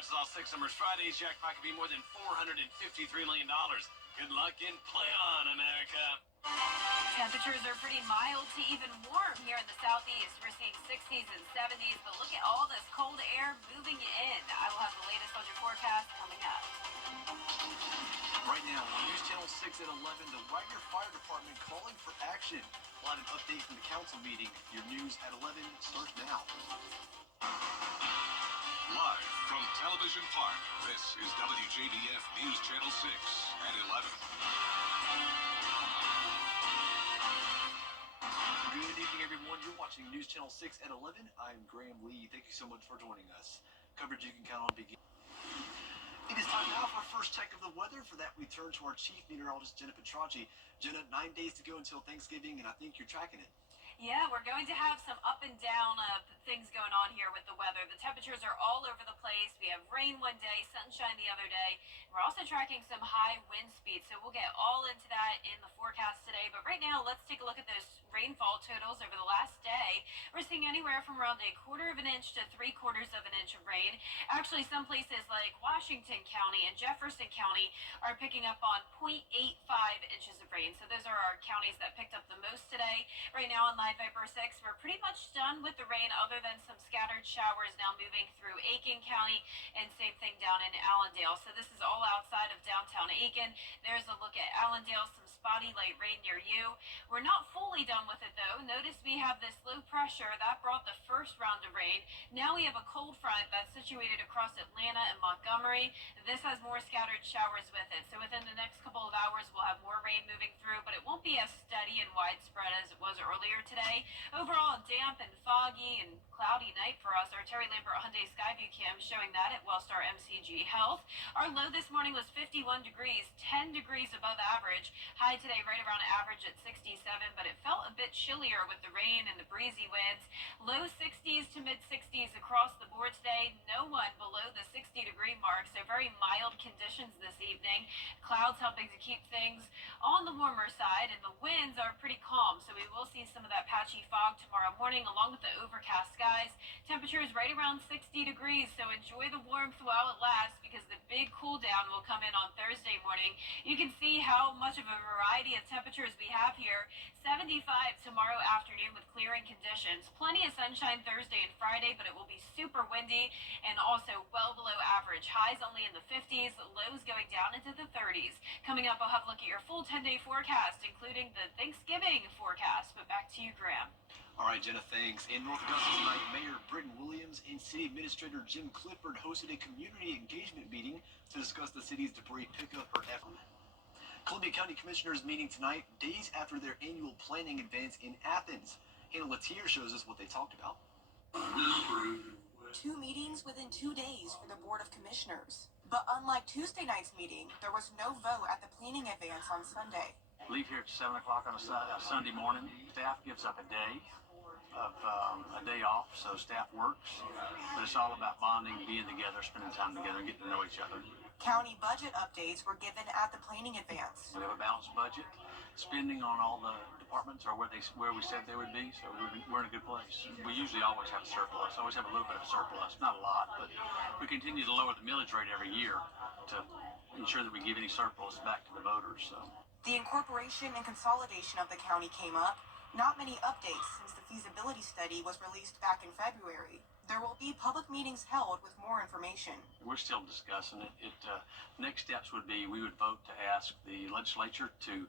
scratches all six numbers. Friday's jackpot could be more than $453 million. Good luck and play on, America. Temperatures are pretty mild to even warm here in the southeast. We're seeing 60s and 70s, but look at all this cold air moving in. I will have the latest on your forecast coming up. Right now, on News Channel 6 at 11, the Wagner Fire Department calling for action. We'll have an update from the council meeting. Your news at 11 starts now. Live from Television Park, this is WJBF News Channel 6 at 11. Good evening, everyone. You're watching News Channel 6 at 11. I'm Graham Lee. Thank you so much for joining us. Coverage you can count on begin. It is time now for our first check of the weather. For that, we turn to our chief meteorologist, Jenna Petracci. Jenna, 9 days to go until Thanksgiving, and I think you're tracking it. Yeah, we're going to have some up and down things going on here with the weather. The temperatures are all over the place. We have rain one day, sunshine the other day. We're also tracking some high wind speeds, so we'll get all into that in the forecast today. But right now, let's take a look at those rainfall totals over the last day. We're seeing anywhere from around 1/4 of an inch to 3/4 of an inch of rain. Actually, some places like Washington County and Jefferson County are picking up on 0.85 inches of rain. So those are our counties that picked up the most today. Right now on Live Viper 6, we're pretty much done with the rain other than some scattered showers now moving through Aiken County, and same thing down in Allendale. So this is all outside of downtown Aiken. There's a look at Allendale, some spotty light rain near you. We're not fully done with it though. Notice we have this low pressure that brought the first round of rain. Now we have a cold front that's situated across Atlanta and Montgomery. This has more scattered showers with it. So within the next couple of hours, we'll have more rain moving through, but it won't be as steady and widespread as it was earlier today. Overall, damp and foggy and cloudy night for us. Our Terry Lambert Hyundai Skyview cam showing that at Wellstar MCG Health. Our low this morning was 51 degrees, 10 degrees above average. High today right around average at 67, but it felt a bit chillier with the rain and the breezy winds. Low 60s to mid 60s across the board today. No one below the 60-degree mark, so very mild conditions this evening. Clouds helping to keep things on the warmer side, and the winds are pretty calm, so we will see some of that patchy fog tomorrow morning along with the overcast skies. Temperatures right around 60 degrees, so enjoy the warmth while it lasts because the big cool down will come in on Thursday morning. You can see how much of a variety of temperatures we have here. 75 tomorrow afternoon with clearing conditions. Plenty of sunshine Thursday and Friday, but it will be super windy and also well below average. Highs only in the 50s, lows going down into the 30s. Coming up, I'll have a look at your full 10-day forecast, including the Thanksgiving forecast. But back to you, Graham. All right, Jenna, thanks. In North Augusta tonight, Mayor Britton Williams and City Administrator Jim Clifford hosted a community engagement meeting to discuss the city's debris pickup or effort. Columbia County Commissioners meeting tonight, days after their annual planning advance in Athens. Hannah Latier shows us what they talked about. 2 meetings within 2 days for the Board of Commissioners. But unlike Tuesday night's meeting, there was no vote at the planning advance on Sunday. Leave here at 7 o'clock on a Sunday morning. Staff gives up a day off, so staff works. But it's all about bonding, being together, spending time together, and getting to know each other. County budget updates were given at the planning advance. We have a balanced budget. Spending on all the departments are where we said they would be, so we're in a good place. We usually always have a surplus, always have a little bit of a surplus, not a lot, but we continue to lower the millage rate every year to ensure that we give any surplus back to the voters. So. The incorporation and consolidation of the county came up. Not many updates since the feasibility study was released back in February. There will be public meetings held with more information. We're still discussing it. Next steps would be we would vote to ask the legislature to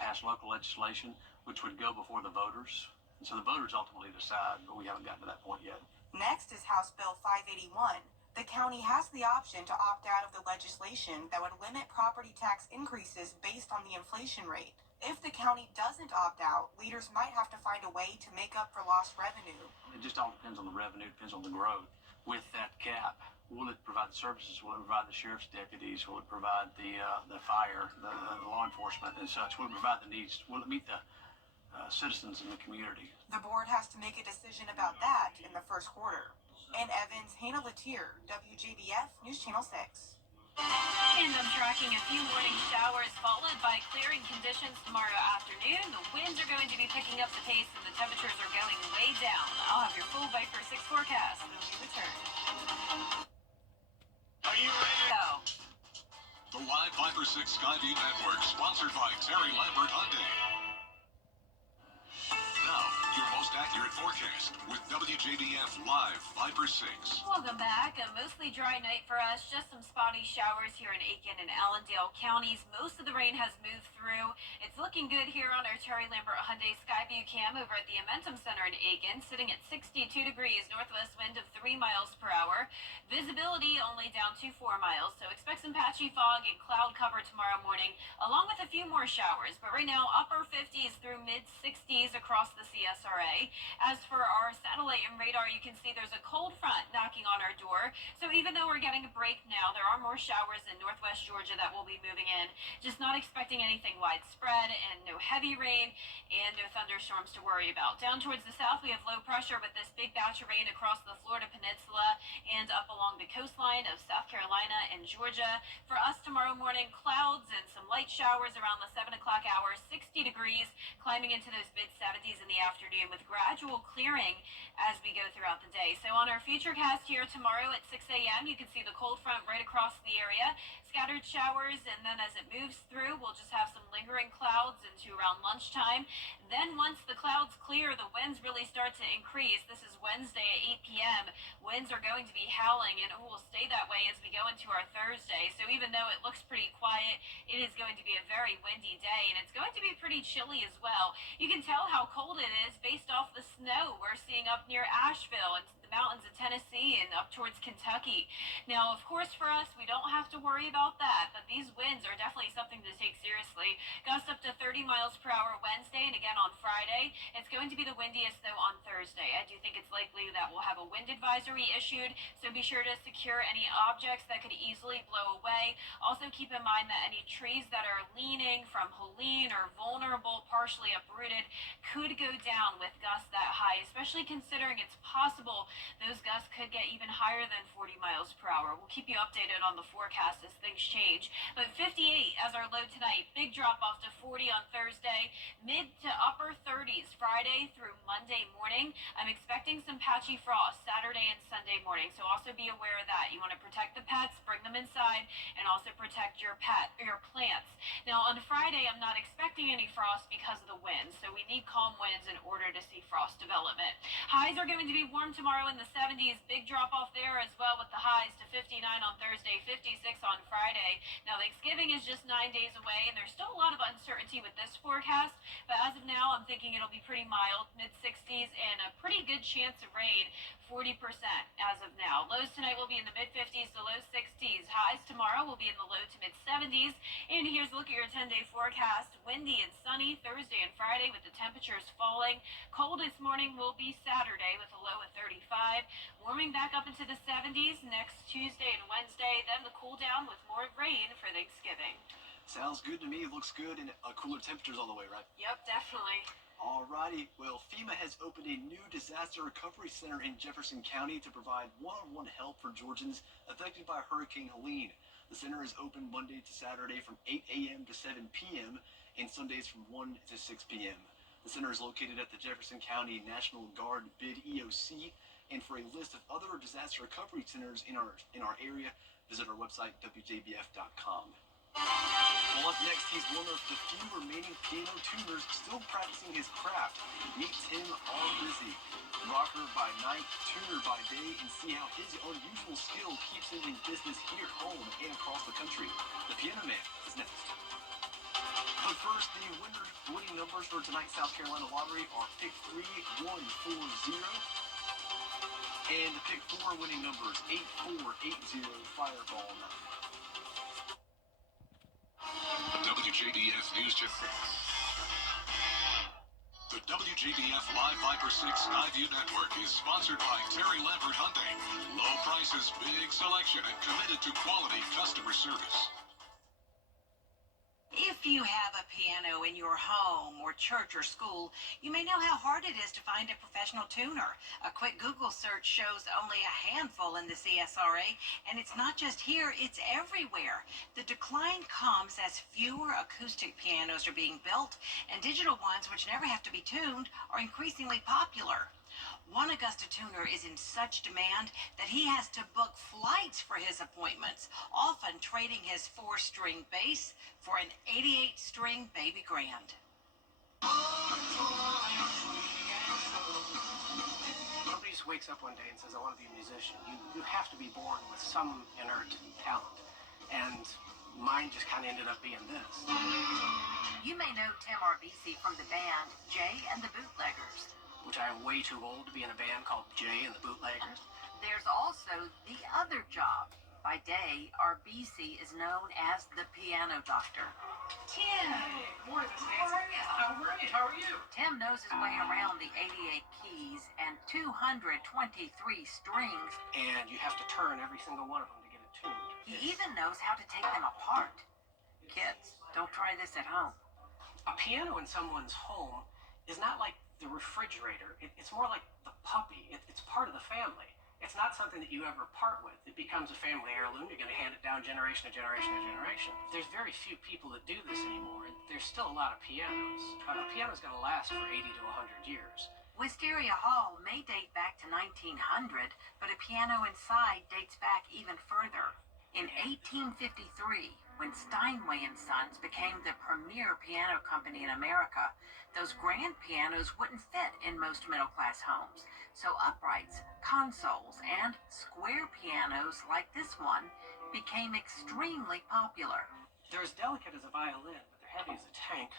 pass local legislation, which would go before the voters. And so the voters ultimately decide, but we haven't gotten to that point yet. Next is House Bill 581. The county has the option to opt out of the legislation that would limit property tax increases based on the inflation rate. If the county doesn't opt out, leaders might have to find a way to make up for lost revenue. It just all depends on the revenue, depends on the growth. With that cap, will it provide the services? Will it provide the sheriff's deputies? Will it provide the fire, the law enforcement and such? Will it provide the needs? Will it meet the citizens in the community? The board has to make a decision about that in the first quarter. In Evans, Hannah Latier, WJBF News Channel 6. And I'm tracking a few morning showers followed by clearing conditions tomorrow afternoon. The winds are going to be picking up the pace and the temperatures are going way down. I'll have your full Viper 6 forecast when we return. 5x6 Skyview Network, sponsored by Terry Lambert Hyundai. Now, your most accurate forecast with WJBF Live 5x6. Welcome back. A mostly dry night for us. Just some spotty showers here in Aiken and Allendale counties. Most of the rain has moved through. It's looking good here on our Terry Lambert Hyundai Skyview cam over at the Amentum Center in Aiken, sitting at 62 degrees, northwest wind of 3 miles per hour. Visibility only down to 4 miles, so expect some patchy fog and cloud cover tomorrow morning, along with a few more showers. But right now, upper 50s through mid 60s across the CSRA. As for our satellite and radar, you can see there's a cold front knocking on our door. So even though we're getting a break now, there are more showers in northwest Georgia that will be moving in. Just not expecting anything widespread, and no heavy rain and no thunderstorms to worry about. Down towards the south, we have low pressure with this big batch of rain across the Florida Peninsula and up along the coastline of South Carolina and Georgia. For us tomorrow morning, clouds and some light showers around the 7 o'clock hour, 60 degrees, climbing into those mid-70s in the afternoon with gradual clearing as we go throughout the day. So on our futurecast here tomorrow at 6 a.m., you can see the cold front right across the area. Scattered showers, and then as it moves through, we'll just have some lingering clouds into around lunchtime. Then once the clouds clear, the winds really start to increase. This is Wednesday at 8 p.m. Winds are going to be howling, and it will stay that way as we go into our Thursday. So even though it looks pretty quiet, it is going to be a very windy day, and it's going to be pretty chilly as well. You can tell how cold it is based off the snow we're seeing up near Asheville and the mountains of Tennessee and up towards Kentucky. Now, of course, for us, we don't have to worry about that, but these winds are definitely something to take seriously. Gusts up to 30 miles per hour Wednesday and again on Friday. It's going to be the windiest, though, on Thursday. I do think it's likely that we'll have a wind advisory issued, so be sure to secure any objects that could easily blow away. Also, keep in mind that any trees that are leaning from Helene or vulnerable, partially uprooted, could go down with gusts that high, especially considering it's possible those gusts could get even higher than 40 miles per hour. We'll keep you updated on the forecast as things change. But 58 as our low tonight. Big drop off to 40 on Thursday. Mid to upper 30s Friday through Monday morning. I'm expecting some patchy frost Saturday and Sunday morning, so also be aware of that. You want to protect the pets, bring them inside, and also protect your plants. Now on Friday, I'm not expecting any frost because of the winds, so we need calm winds in order to see frost development. Highs are going to be warm tomorrow in the 70s. Big drop off there as well, with the highs to 59 on Thursday, 56 on Friday. Now Thanksgiving is just 9 days away, and there's still a lot of uncertainty with this forecast, but as of now, I'm thinking it'll be pretty mild, mid-60s, and a pretty good chance of rain, 40% as of now. Lows tonight will be in the mid-50s to low 60s. Highs tomorrow will be in the low to mid-70s. And here's a look at your 10-day forecast. Windy and sunny Thursday and Friday with the temperatures falling. Coldest morning will be Saturday with a low of 35. Warming back up into the 70s next Tuesday and Wednesday. Then the cool down with more rain for Thanksgiving. Sounds good to me. Looks good, and cooler temperatures all the way, right? Yep, definitely. Alrighty, well, FEMA has opened a new disaster recovery center in Jefferson County to provide one-on-one help for Georgians affected by Hurricane Helene. The center is open Monday to Saturday from 8 a.m. to 7 p.m. and Sundays from 1 to 6 p.m. The center is located at the Jefferson County National Guard Bid EOC, and for a list of other disaster recovery centers in our area, visit our website, WJBF.com. Well, up next, he's one of the few remaining piano tuners still practicing his craft. Meet Tim Rizzi, rocker by night, tuner by day, and see how his unusual skill keeps him in business here at home and across the country. The Piano Man is next. But first, the winning numbers for tonight's South Carolina lottery are pick 3, 1, 4, 0. And the pick 4 winning numbers, 8, 4, 8, 0, Fireball 9. WJBF News Channel 6. The WJBF Live 5x6 Skyview Network is sponsored by Terry Lambert Hyundai. Low prices, big selection, and committed to quality customer service. If you have a piano in your home or church or school, you may know how hard it is to find a professional tuner. A quick Google search shows only a handful in the CSRA, and it's not just here, it's everywhere. The decline comes as fewer acoustic pianos are being built, and digital ones, which never have to be tuned, are increasingly popular. One Augusta tuner is in such demand that he has to book flights for his appointments, often trading his 4-string bass for an 88-string baby grand. Nobody just wakes up one day and says, I want to be a musician. You have to be born with some inert talent. And mine just kind of ended up being this. You may know Tim RBC from the band Jay and the Bootleggers. Which I am way too old to be in a band called Jay and the Bootleggers. There's also the other job. By day, RBC is known as the piano doctor. Tim! Morning, Miss Nancy. I'm great. How are you? Tim knows his way around the 88 keys and 223 strings. And you have to turn every single one of them to get it tuned. He even knows how to take them apart. Kids, don't try this at home. A piano in someone's home is not like the refrigerator. It's more like the puppy. It's part of the family. It's not something that you ever part with. It becomes a family heirloom. You're going to hand it down generation to generation to generation. There's very few people that do this anymore. There's still a lot of pianos. A piano's going to last for 80 to 100 years. Wisteria Hall may date back to 1900, but a piano inside dates back even further. In 1853, when Steinway & Sons became the premier piano company in America, those grand pianos wouldn't fit in most middle-class homes. So uprights, consoles, and square pianos like this one became extremely popular. They're as delicate as a violin, but they're heavy as a tank.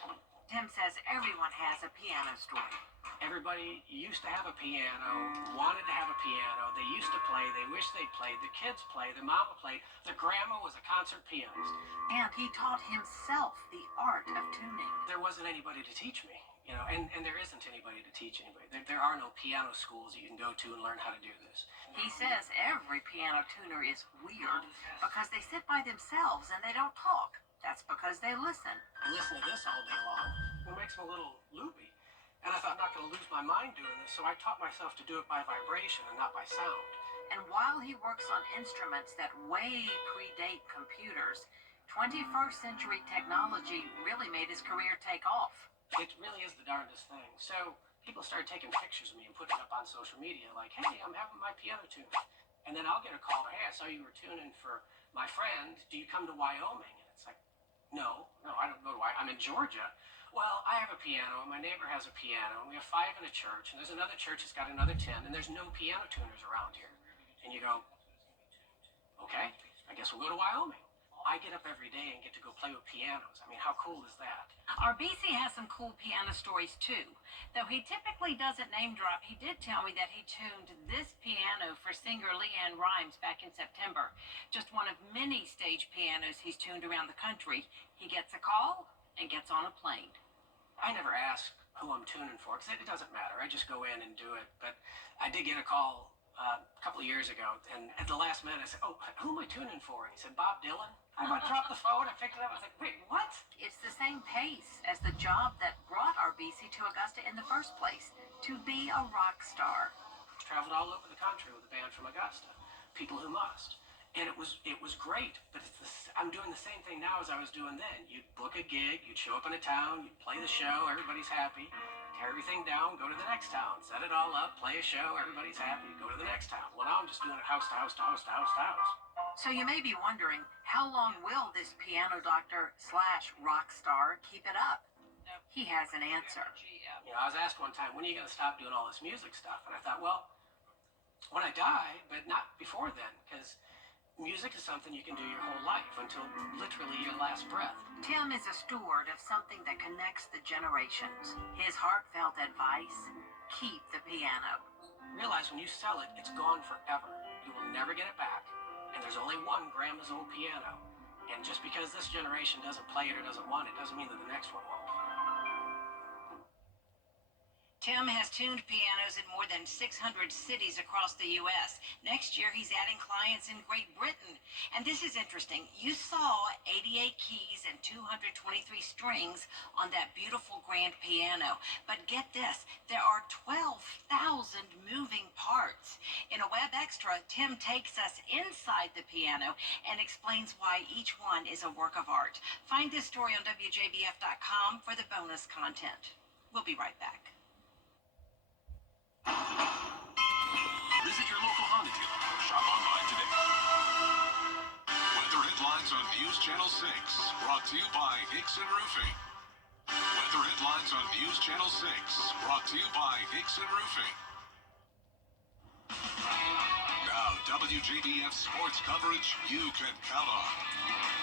Tim says everyone has a piano story. Everybody used to have a piano, wanted to have a piano. They used to play. They wished they played. The kids played. The mama played. The grandma was a concert pianist. And he taught himself the art of tuning. There wasn't anybody to teach me, and there isn't anybody to teach anybody. There are no piano schools that you can go to and learn how to do this. He says every piano tuner is weird because they sit by themselves and they don't talk. That's because they listen. I listen to this all day long. It makes me a little loopy. And I thought, I'm not going to lose my mind doing this, so I taught myself to do it by vibration and not by sound. And while he works on instruments that way predate computers, 21st century technology really made his career take off. It really is the darndest thing. So people started taking pictures of me and putting it up on social media, like, hey, I'm having my piano tuned. And then I'll get a call, hey, I saw you were tuning for my friend. Do you come to Wyoming? And it's like, no, I don't go to Wyoming. I'm in Georgia. Well, I have a piano, and my neighbor has a piano, and we have 5 in a church, and there's another church that's got another 10, and there's no piano tuners around here. And you go, okay, I guess we'll go to Wyoming. I get up every day and get to go play with pianos. I mean, how cool is that? RBC has some cool piano stories too. Though he typically doesn't name drop, he did tell me that he tuned this piano for singer Leanne Rimes back in September. Just one of many stage pianos he's tuned around the country. He gets a call and gets on a plane. I never ask who I'm tuning for, because it doesn't matter. I just go in and do it. But I did get a call a couple of years ago, and at the last minute I said, oh, who am I tuning for? And he said, Bob Dylan. I dropped the phone, I picked it up, I was like, wait, what? It's the same pace as the job that brought RBC to Augusta in the first place, to be a rock star. Traveled all over the country with a band from Augusta, people who must. And it was great, but I'm doing the same thing now as I was doing then. You'd book a gig, you'd show up in a town, you'd play the show, everybody's happy, tear everything down, go to the next town, set it all up, play a show, everybody's happy, go to the next town. Well, now I'm just doing it house to house to house to house to house. So you may be wondering, how long will this piano doctor / rock star keep it up? He has an answer. I was asked one time, when are you going to stop doing all this music stuff? And I thought, well, when I die, but not before then, because music is something you can do your whole life until literally your last breath. Tim is a steward of something that connects the generations. His heartfelt advice, keep the piano. Realize when you sell it, it's gone forever. You will never get it back. And there's only one grandma's old piano. And just because this generation doesn't play it or doesn't want it, doesn't mean that the next one won't. Tim has tuned pianos in more than 600 cities across the U.S. Next year, he's adding clients in Great Britain. And this is interesting. You saw 88 keys and 223 strings on that beautiful grand piano. But get this, there are 12,000 moving parts. In a Web Extra, Tim takes us inside the piano and explains why each one is a work of art. Find this story on WJBF.com for the bonus content. We'll be right back. headlines on News Channel 6, brought to you by Hickson Roofing. Weather headlines on News Channel 6, brought to you by Hickson Roofing. Now, WJBF sports coverage you can count on.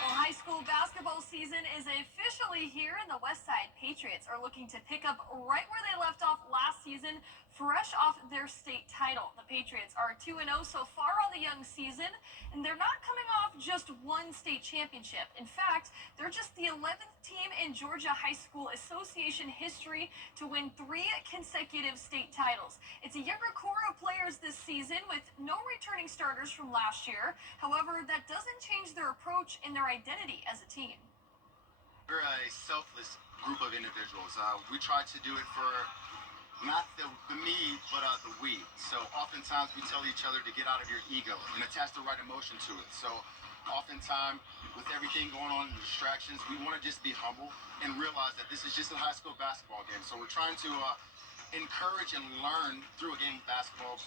Well, high school basketball season is officially here, and the Westside Patriots are looking to pick up right where they left off last season, fresh off their state title. The Patriots are 2-0 so far on the young season, and they're not coming off just one state championship. In fact, they're just the 11th team in Georgia High School Association history to win 3 consecutive state titles. It's a younger core of players this season with no returning starters from last year. However, that doesn't change their approach and their identity as a team. We're a selfless group of individuals. We try to do it for not the me, but the we. So oftentimes we tell each other to get out of your ego and attach the right emotion to it. So oftentimes with everything going on and distractions, we want to just be humble and realize that this is just a high school basketball game. So we're trying to encourage and learn through a game of basketball.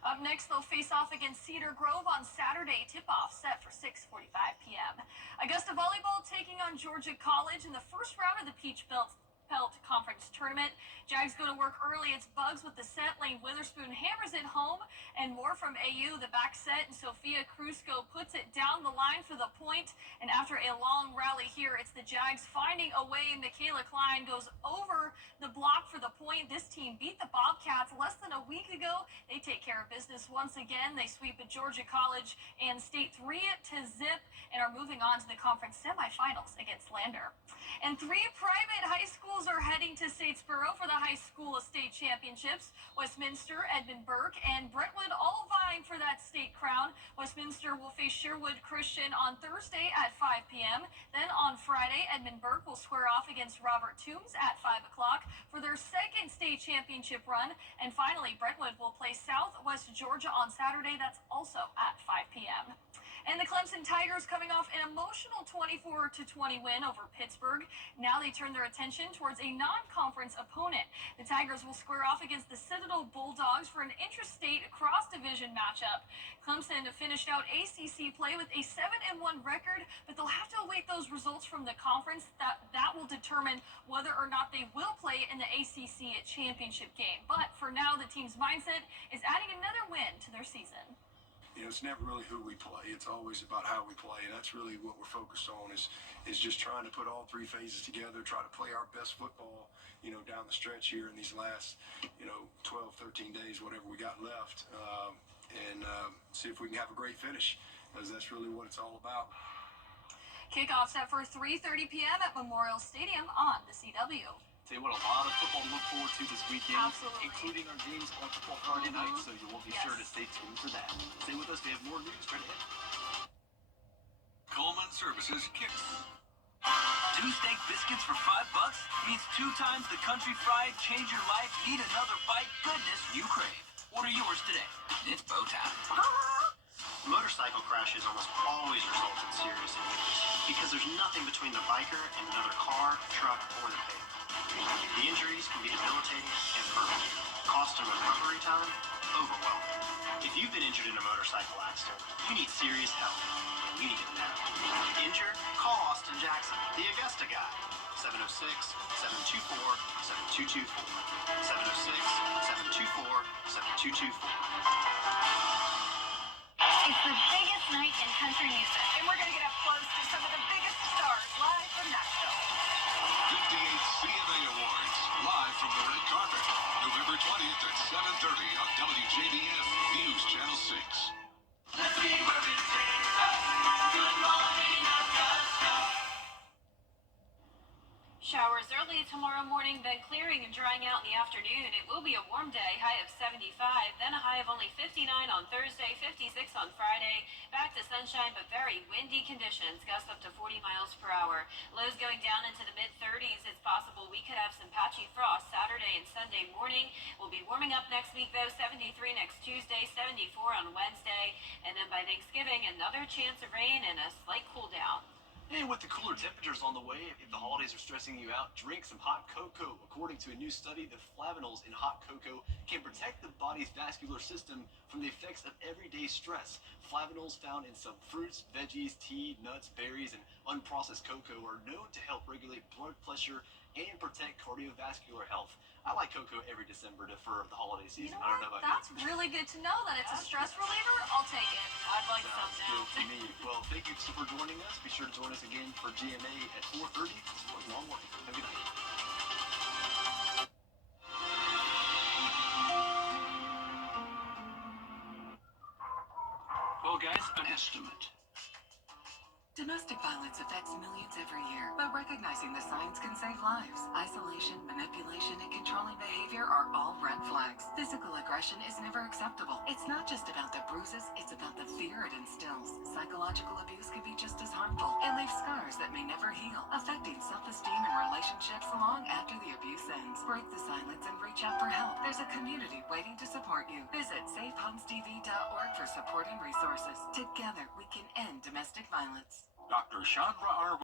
Up next, they'll face off against Cedar Grove on Saturday. Tip-off set for 6:45 p.m. Augusta Volleyball taking on Georgia College in the first round of the Peach Belt Conference Tournament. Jags go to work early. It's Bugs with the set. Lane Witherspoon hammers it home, and more from AU. The back set, and Sophia Cruzco puts it down the line for the point. And after a long rally here, it's the Jags finding a way. Michaela Klein goes over the block for the point. This team beat the Bobcats less than a week ago. They take care of business once again. They sweep at Georgia College and State 3-0 and are moving on to the conference semifinals against Lander. And 3 private high schools are heading to Statesboro for the high school state championships. Westminster, Edmund Burke, and Brentwood all vying for that state crown. Westminster will face Sherwood Christian on Thursday at 5 p.m. Then on Friday, Edmund Burke will square off against Robert Toombs at 5 o'clock for their second state championship run. And finally, Brentwood will play Southwest Georgia on Saturday. That's also at 5 p.m. And the Clemson Tigers coming off an emotional 24-20 win over Pittsburgh. Now they turn their attention towards a non-conference opponent. The Tigers will square off against the Citadel Bulldogs for an interstate cross-division matchup. Clemson finished out ACC play with a 7-1 record, but they'll have to await those results from the conference. That will determine whether or not they will play in the ACC championship game. But for now, the team's mindset is adding another win to their season. You know, it's never really who we play. It's always about how we play, and that's really what we're focused on is just trying to put all 3 phases together, try to play our best football, you know, down the stretch here in these last, 12, 13 days, whatever we got left, and see if we can have a great finish, because that's really what it's all about. Kickoff set for 3:30 p.m. at Memorial Stadium on the CW. Tell you what, a lot of football to look forward to this weekend, Absolutely. including our games on Football Friday night, so you will be sure to stay tuned for that. Stay with us, we have more news straight ahead. Coleman Services kicks. 2 steak biscuits for $5 means 2 times the country fried change your life, need another bite, goodness you crave. Order yours today. It's bow time. Motorcycle crashes almost always result in serious injuries because there's nothing between the biker and another car, truck, or the pavement. The injuries can be debilitating and permanent. Cost and recovery time, overwhelming. If you've been injured in a motorcycle accident, you need serious help, and you need it now. Injured? Call Austin Jackson, the Augusta guy. 706-724-7224. 706-724-7224. It's the biggest night in country music, and we're going to get up close to some of the biggest stars live from Nashville. 58th CMA Awards, live from the red carpet, November 20th at 7:30 on WJBF News Channel 6. Let's see where it takes us. Good morning, Augusta. Showers early tomorrow morning, then clearing and drying out in the afternoon. It will be a warm day, high of 75, then a high of only 59 on Thursday, 56 on Friday. Back to sunshine, but very windy conditions, gusts up to 40 miles per hour. Lows going down into the mid-30s. It's possible we could have some patchy frost Saturday and Sunday morning. We'll be warming up next week, though, 73 next Tuesday, 74 on Wednesday. And then by Thanksgiving, another chance of rain and a slight cool down. And with the cooler temperatures on the way, if the holidays are stressing you out, drink some hot cocoa. According to a new study, the flavonols in hot cocoa can protect the body's vascular system from the effects of everyday stress. Flavonols found in some fruits, veggies, tea, nuts, berries, and unprocessed cocoa are known to help regulate blood pressure and protect cardiovascular health. I like cocoa every December for the holiday You season. know I don't what? know about That's you. really good to know that it's a stress reliever. I'll take it. I'd like some Sounds now. good to me. Well, thank you for joining us. Be sure to join us again for GMA at 4:30 tomorrow morning. Have a good night. Well, guys, an estimate. Domestic violence affects millions every year, but recognizing the signs can save lives. Isolation, manipulation, and controlling behavior are all red flags. Physical aggression is never acceptable. It's not just about the bruises, it's about the fear it instills. Psychological abuse can be just as harmful and leave scars that may never heal, affecting self-esteem and relationships long after the abuse ends. Break the silence and reach out for help. There's a community waiting to support you. Visit safehomestv.org for support and resources. Together, we can end domestic violence. Dr. Chandra R.